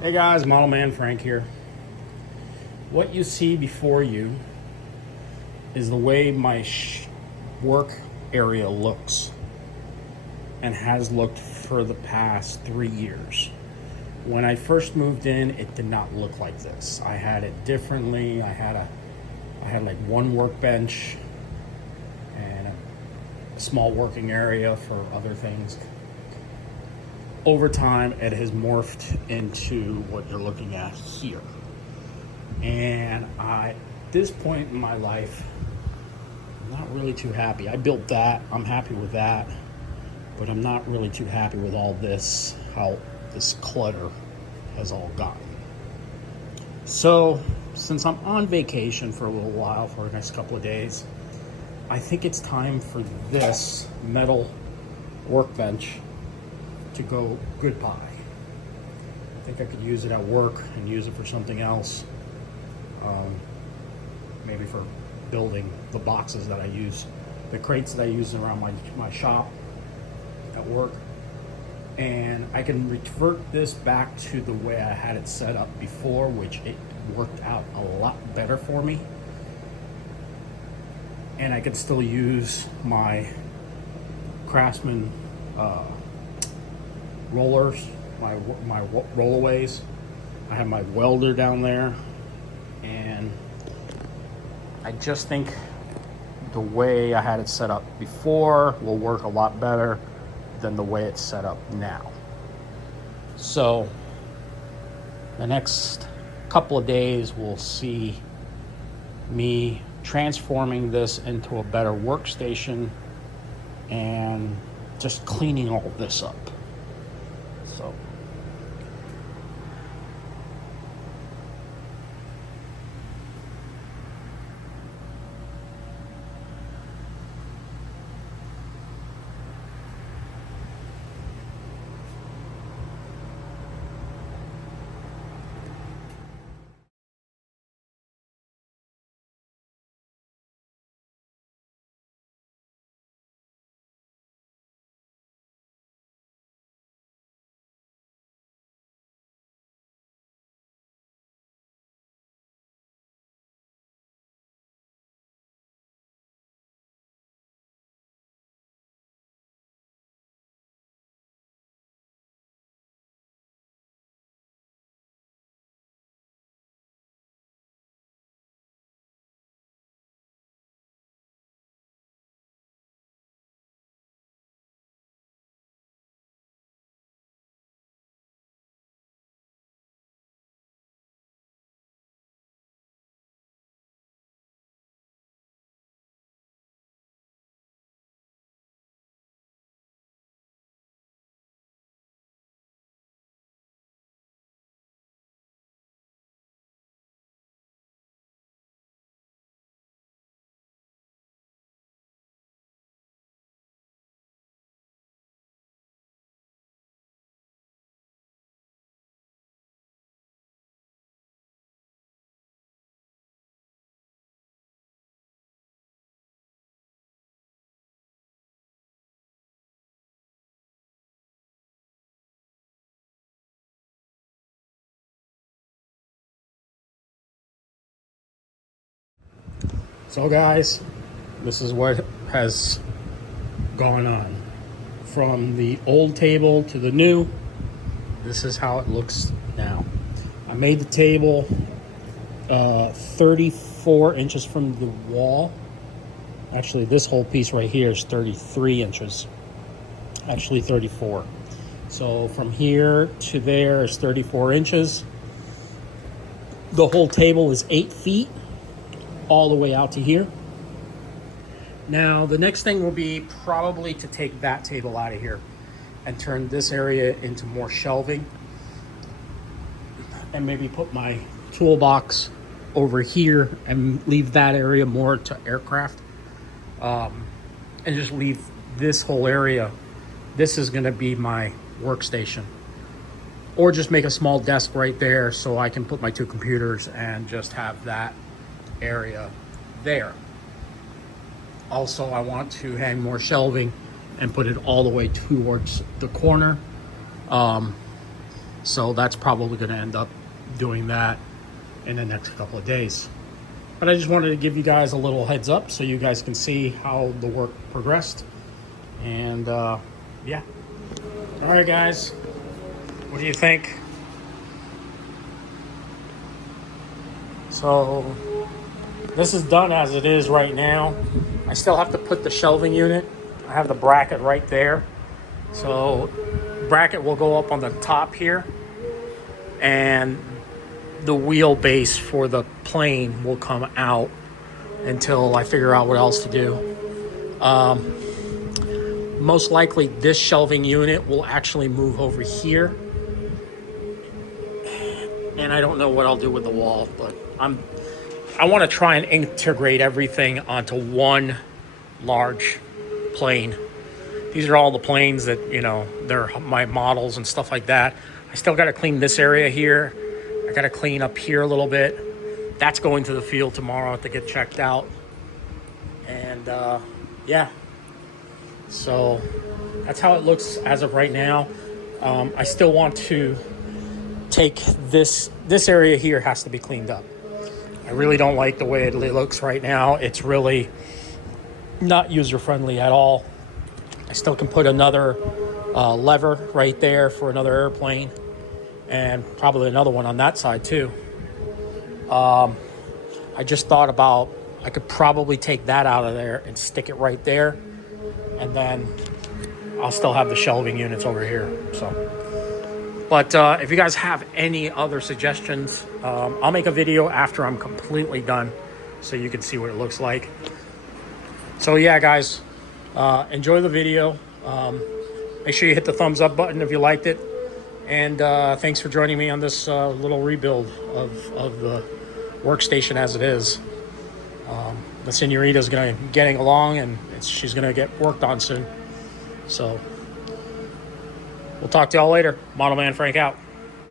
Hey guys, Model Man Frank here. What you see before you is the way my work area looks and has looked for the past 3 years. When I first moved in, it did not look like this. I had it differently. I had like one workbench and a small working area for other things. Over time, it has morphed into what you're looking at here. And at this point in my life, I'm not really too happy. I built that, I'm happy with that, but I'm not really too happy with all this, how this clutter has all gotten. So, since I'm on vacation for a little while, for the next couple of days, I think it's time for this metal workbench to go goodbye. I think I could use it at work and use it for something else. Maybe for building the boxes that I use, the crates that I use around my shop at work. And I can revert this back to the way I had it set up before, which it worked out a lot better for me. And I can still use my Craftsman rollers, my rollaways. I have my welder down there, and I just think the way I had it set up before will work a lot better than the way it's set up now. So the next couple of days we'll see me transforming this into a better workstation and just cleaning all this up. So guys, this is what has gone on from the old table to the new. This is how it looks now. I made the table 34 inches from the wall. Actually, this whole piece right here is 33 inches. Actually 34. So from here to there is 34 inches. The whole table is 8 feet all the way out to here. Now, the next thing will be probably to take that table out of here and turn this area into more shelving, and maybe put my toolbox over here and leave that area more to aircraft, and just leave this whole area. This is going to be my workstation, or just make a small desk right there so I can put my 2 computers and just have that area there. Also, I want to hang more shelving and put it all the way towards the corner. So that's probably going to end up doing that in the next couple of days. But I just wanted to give you guys a little heads up so you guys can see how the work progressed. And yeah. All right, guys. What do you think? So this is done as it is right now. I still have to put the shelving unit. I have the bracket right there. So bracket will go up on the top here, and the wheelbase for the plane will come out until I figure out what else to do. Most likely this shelving unit will actually move over here, and I don't know what I'll do with the wall, but I want to try and integrate everything onto one large plane. These are all the planes that, you know, they're my models and stuff like that. I still got to clean this area here. I got to clean up here a little bit. That's going to the field tomorrow to get checked out. And yeah, so that's how it looks as of right now. I still want to take this area here has to be cleaned up. I really don't like the way it looks right now. It's really not user-friendly at all. I still can put another lever right there for another airplane, and probably another one on that side too. I just thought about, I could probably take that out of there and stick it right there, and then I'll still have the shelving units over here. So. But if you guys have any other suggestions, I'll make a video after I'm completely done so you can see what it looks like. So yeah, guys, enjoy the video. Make sure you hit the thumbs up button if you liked it. And thanks for joining me on this little rebuild of the workstation as it is. The Senorita's getting along, and she's going to get worked on soon. So we'll talk to y'all later. Model Man Frank out.